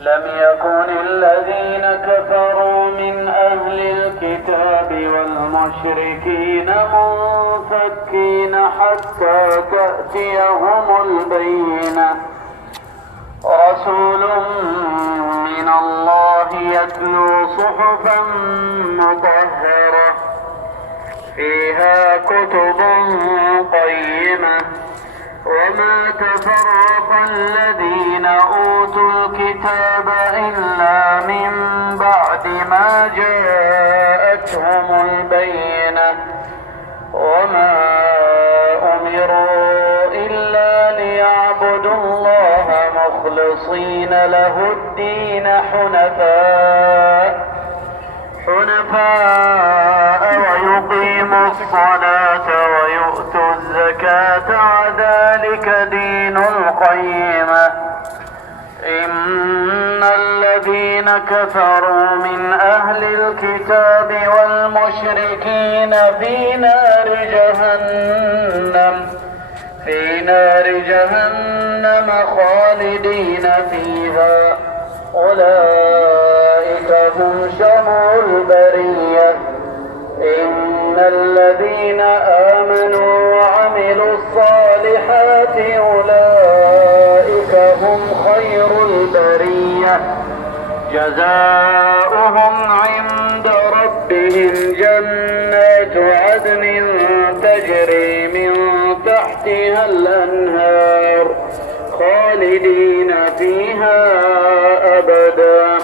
لم يكن الذين كفروا من أهل الكتاب والمشركين منفكين حتى تأتيهم البينة رسول من الله يتلو صحفا مطهرة فيها كتب قيمة وما تفرق الذين أوتوا الكتاب إلا من بعد ما جاءتهم البينة وما أمروا إلا ليعبدوا الله مخلصين له الدين حنفاء ويقيموا الصلاة ويؤتوا الزكاة وذلك دين القيمة إن الذين كفروا من أهل الكتاب والمشركين في نار جهنم خالدين فيها أولئك هم شر البرية إن الذين آمنوا وعملوا الصالحات أولئك هم خير البرية جزاؤهم عند ربهم جنات عدن تجري من تحتها الأنهار خالدين فيها أبدا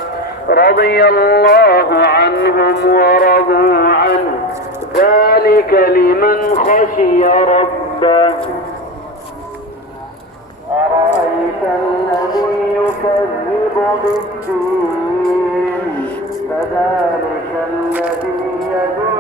رضي الله عنهم ورضوا عنه ذلك لمن خشي ربه أرأيت الذي يكذب بالدين فذلك الذي يدعو